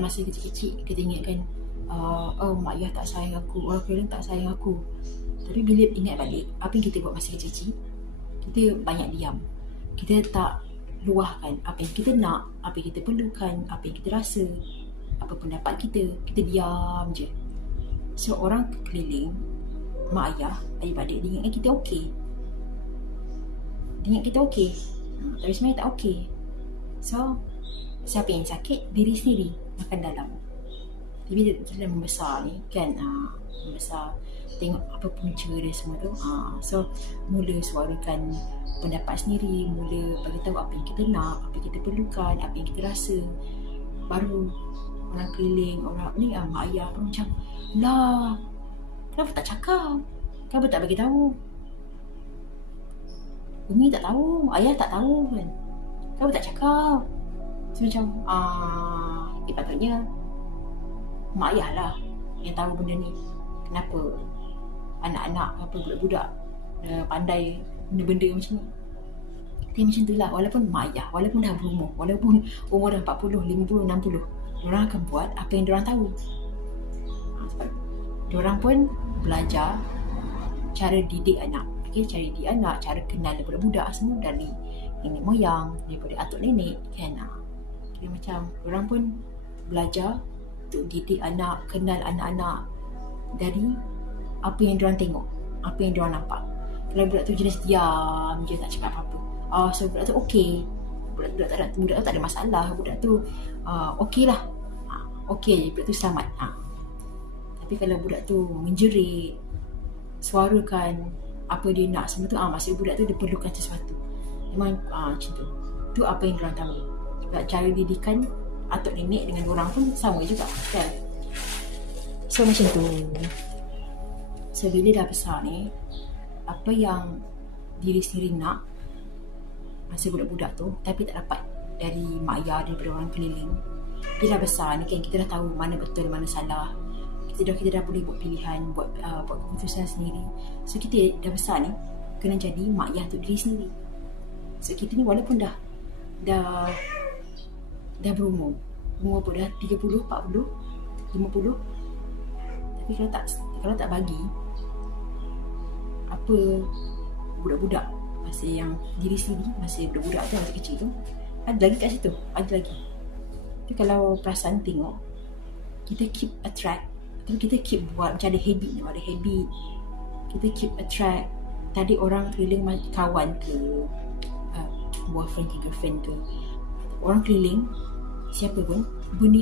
masa kecil-kecil kita ingatkan oh mak ayah tak sayang aku, orang keliling tak sayang aku. Tapi bila ingat balik apa yang kita buat masa kecil-kecil, kita banyak diam. Kita tak luahkan apa yang kita nak, apa yang kita perlukan, apa yang kita rasa, apa pendapat kita diam je. So orang keliling, mak ayah, adik-adik, dia ingatkan kita okey. Dia ingat kita okey, tapi sebenarnya tak okey. So siapa yang sakit? Diri sendiri, makan dalam. Tapi bila membesar ni kan, membesar, tengok apa punca dia semua tu, so mula suarakan pendapat sendiri, mula bagi tahu apa yang kita nak, apa yang kita perlukan, apa yang kita rasa. Baru orang keliling, orang ni, mak ayah pun macam, lah kenapa tak cakap, kenapa tak bagi tahu? Umi tak tahu, ayah tak tahu kan, kenapa tak cakap? So macam patutnya mak ayah lah yang tahu benda ni. Kenapa anak-anak, apa budak-budak pandai benda-benda macam ni. Tapi macam tu lah, walaupun mak ayah, walaupun dah berumur, walaupun umur dah 40, 50, 60, diorang akan buat apa yang diorang tahu. Sebab diorang pun belajar cara didik anak. Okay, cara didik anak, cara kenal budak-budak semua dari nenek moyang, daripada atuk nenek kan. Dia macam diorang pun belajar untuk didik anak, kenal anak-anak dari apa yang diorang tengok, apa yang diorang nampak. Kalau budak tu jenis diam je, tak cakap apa-apa, so budak tu okey, budak tu tak ada masalah, budak tu okey lah, okey, budak tu selamat. Tapi kalau budak tu menjerit, suarakan apa dia nak semua tu, maksud budak tu dia perlukan sesuatu. Memang macam tu. Tu apa yang diorang tahu. Sebab cara didikan atuk nenek dengan diorang pun sama juga kan. So macam tu. So bila dah besar ni, apa yang diri sendiri nak masa budak-budak tu tapi tak dapat dari mak ayah, daripada orang keliling, bila dah besar ni kan, kita dah tahu mana betul, mana salah. Kita dah boleh buat pilihan, buat keputusan sendiri. So kita dah besar ni kena jadi mak ayah untuk diri sendiri. So kita ni walaupun dah berumur pun dah 30, 40, 50, tapi kalau tak bagi apa budak-budak masa yang diri sendiri, masa budak-budak tu masa kecil tu, ada lagi kat situ, ada lagi. Tapi kalau perasaan tengok, kita keep attract, tapi kita keep buat macam ada habit, kita keep attract tadi orang keliling, kawan ke, boyfriend ke, girlfriend ke, orang keliling siapa pun, benda